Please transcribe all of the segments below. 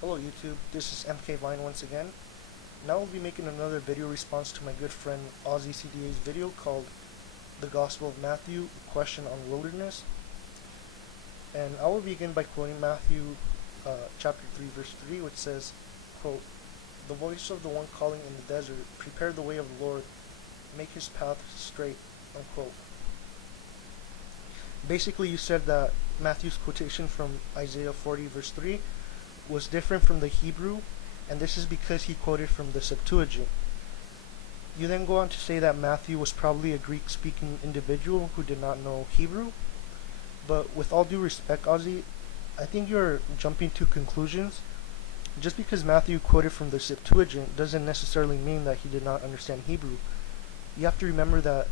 Hello YouTube, this is MK Vine once again. Now I'll be making another video response to my good friend Ozzycda's video called The Gospel of Matthew, Question on Wilderness. And I will begin by quoting Matthew chapter 3 verse 3, which says, quote, "The voice of the one calling in the desert, prepare the way of the Lord, make his path straight," unquote. Basically, you said that Matthew's quotation from Isaiah 40 verse 3 was different from the Hebrew, and this is because he quoted from the Septuagint. You then go on to say that Matthew was probably a Greek-speaking individual who did not know Hebrew, but with all due respect, Ozzy, I think you're jumping to conclusions. Just because Matthew quoted from the Septuagint doesn't necessarily mean that he did not understand Hebrew. You have to remember that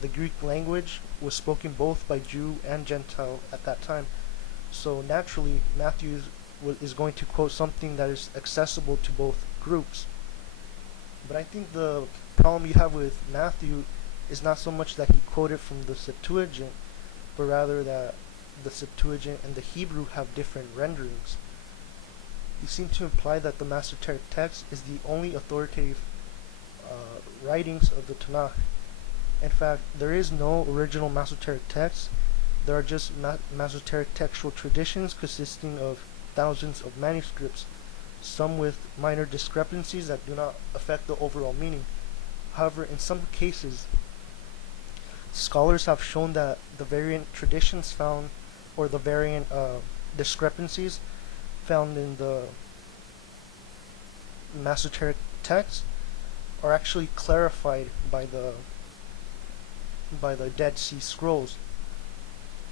the Greek language was spoken both by Jew and Gentile at that time, so naturally Matthew is going to quote something that is accessible to both groups. But I think the problem you have with Matthew is not so much that he quoted from the Septuagint, but rather that the Septuagint and the Hebrew have different renderings. You seem to imply that the Masoteric text is the only authoritative writings of the Tanakh. In fact, there is no original Masoteric text. There are just Masoteric textual traditions consisting of thousands of manuscripts, some with minor discrepancies that do not affect the overall meaning. However, in some cases, scholars have shown that the variant traditions found, or the variant discrepancies found in the Masoteric text, are actually clarified by the Dead Sea Scrolls.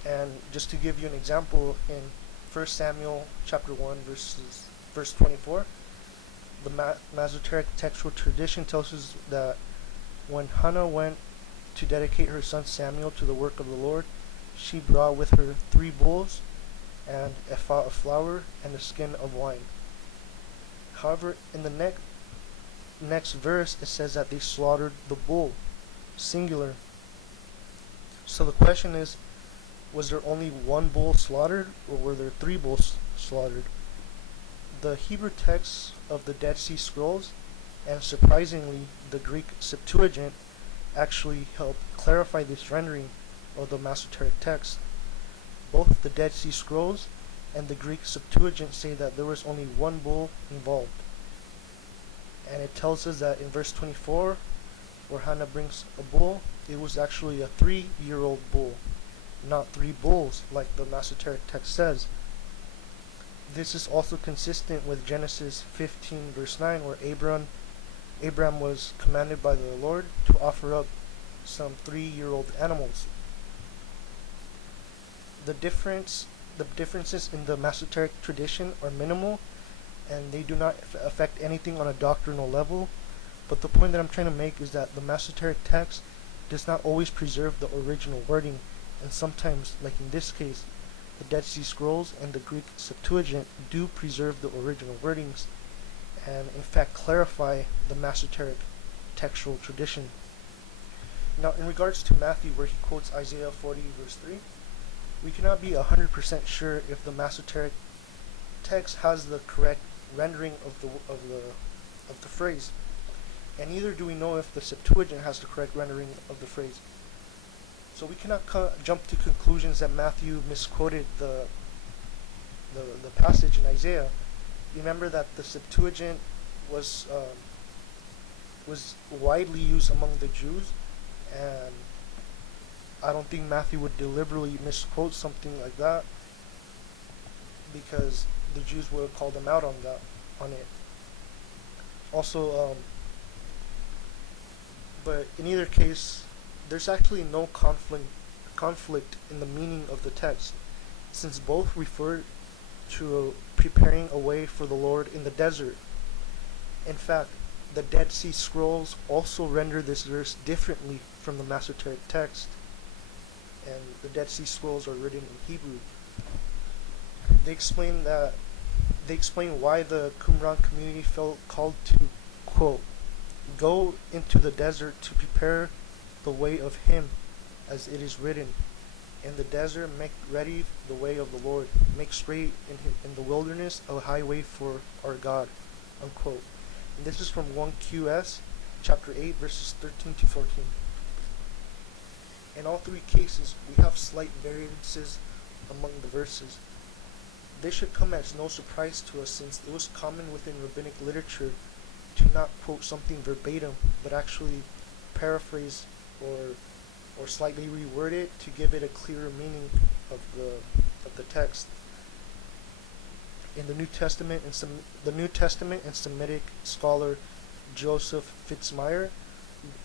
And just to give you an example, in 1 Samuel chapter 1 verse 24, the Masoteric textual tradition tells us that when Hannah went to dedicate her son Samuel to the work of the Lord, she brought with her 3 bulls and a ephah of flour and a skin of wine. However, in the next verse it says that they slaughtered the bull, singular. So the question is, was there only 1 bull slaughtered, or were there 3 bulls slaughtered? The Hebrew texts of the Dead Sea Scrolls, and surprisingly the Greek Septuagint, actually help clarify this rendering of the Masoteric text. Both the Dead Sea Scrolls and the Greek Septuagint say that there was only 1 bull involved. And it tells us that in verse 24, where Hannah brings a bull, it was actually a 3-year-old bull, not 3 bulls like the Masoteric text says. This is also consistent with Genesis 15 verse 9, where Abram was commanded by the Lord to offer up some 3-year-old animals. The differences in the Masoteric tradition are minimal, and they do not affect anything on a doctrinal level. But the point that I'm trying to make is that the Masoteric text does not always preserve the original wording, and sometimes, like in this case, the Dead Sea Scrolls and the Greek Septuagint do preserve the original wordings, and in fact clarify the Masoteric textual tradition. Now, in regards to Matthew, where he quotes Isaiah 40 verse 3, we cannot be 100% sure if the Masoteric text has the correct rendering of the phrase, and neither do we know if the Septuagint has the correct rendering of the phrase. So we cannot jump to conclusions that Matthew misquoted the passage in Isaiah. Remember that the Septuagint was widely used among the Jews, and I don't think Matthew would deliberately misquote something like that, because the Jews would have called him out on it. Also, but in either case, there's actually no conflict in the meaning of the text, since both refer to preparing a way for the Lord in the desert. In fact, the Dead Sea Scrolls also render this verse differently from the Masoteric text, and the Dead Sea Scrolls are written in Hebrew. They explain why the Qumran community felt called to, quote, "Go into the desert to prepare the way of him, as it is written, In the desert, make ready the way of the Lord. Make straight in the wilderness a highway for our God. Unquote. And this is from 1 QS, chapter 8, verses 13 to 14. In all three cases, we have slight variances among the verses. This should come as no surprise to us, since it was common within rabbinic literature to not quote something verbatim, but actually paraphrase or slightly reword it to give it a clearer meaning of the text. In the New Testament and Semitic scholar Joseph Fitzmyer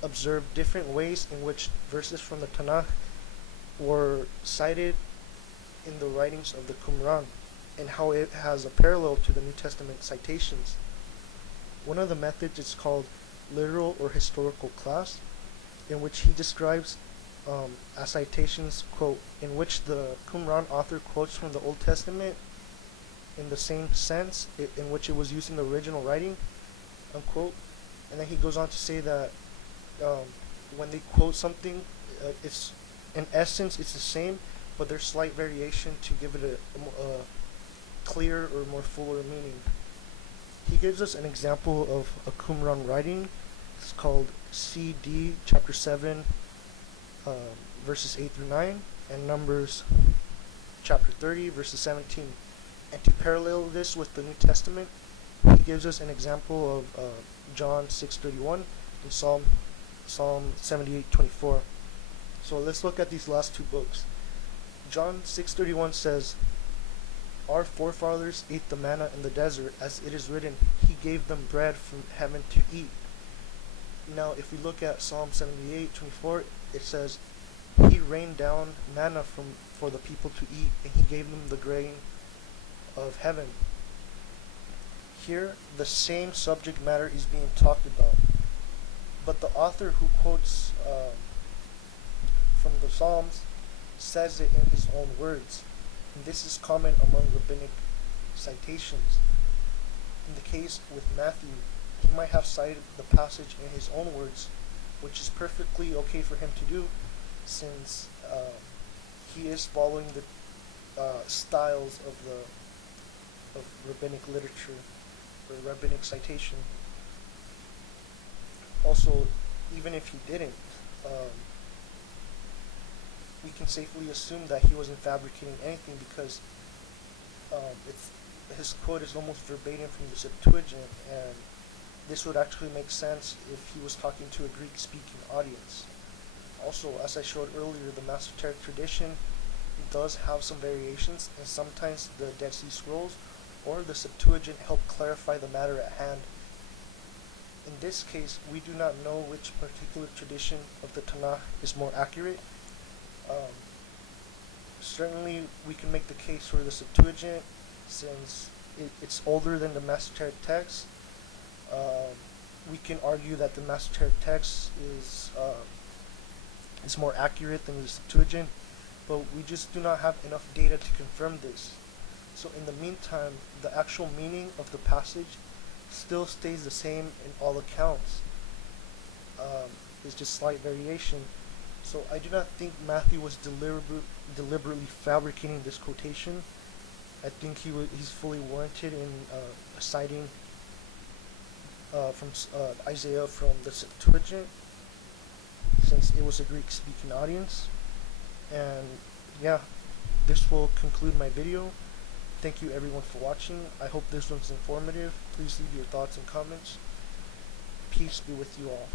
observed different ways in which verses from the Tanakh were cited in the writings of the Qumran, and how it has a parallel to the New Testament citations. One of the methods is called literal or historical class, in which he describes as citations, quote, in which the Qumran author quotes from the Old Testament in the same sense in which it was used in the original writing, unquote. And then he goes on to say that when they quote something, it's in essence it's the same, but there's slight variation to give it a clear or more fuller meaning. He gives us an example of a Qumran writing. It's called CD chapter 7 verses 8 through 9, and Numbers chapter 30 verses 17. And to parallel this with the New Testament, he gives us an example of John 6:31 and Psalm 78:24. So let's look at these last two books. John 6:31 says, "Our forefathers ate the manna in the desert, as it is written, He gave them bread from heaven to eat." Now, if we look at Psalm 78:24, it says, "He rained down manna for the people to eat, and He gave them the grain of heaven." Here, the same subject matter is being talked about, but the author who quotes from the Psalms says it in his own words, and this is common among rabbinic citations. In the case with Matthew, he might have cited the passage in his own words, which is perfectly okay for him to do, since he is following the styles of rabbinic literature or rabbinic citation. Also, even if he didn't, we can safely assume that he wasn't fabricating anything, because his quote is almost verbatim from the Septuagint, and this would actually make sense if he was talking to a Greek-speaking audience. Also, as I showed earlier, the Masoteric tradition does have some variations, and sometimes the Dead Sea Scrolls or the Septuagint help clarify the matter at hand. In this case, we do not know which particular tradition of the Tanakh is more accurate. Certainly, we can make the case for the Septuagint, since it's older than the Masoteric text. We can argue that the Masoteric text is more accurate than the Septuagint, but we just do not have enough data to confirm this. So in the meantime, the actual meaning of the passage still stays the same in all accounts. It's just slight variation. So I do not think Matthew was deliberately fabricating this quotation. I think he's fully warranted in citing from Isaiah from the Septuagint, since it was a Greek-speaking audience. And yeah, this will conclude my video. Thank you everyone for watching. I hope this was informative. Please leave your thoughts and comments. Peace be with you all.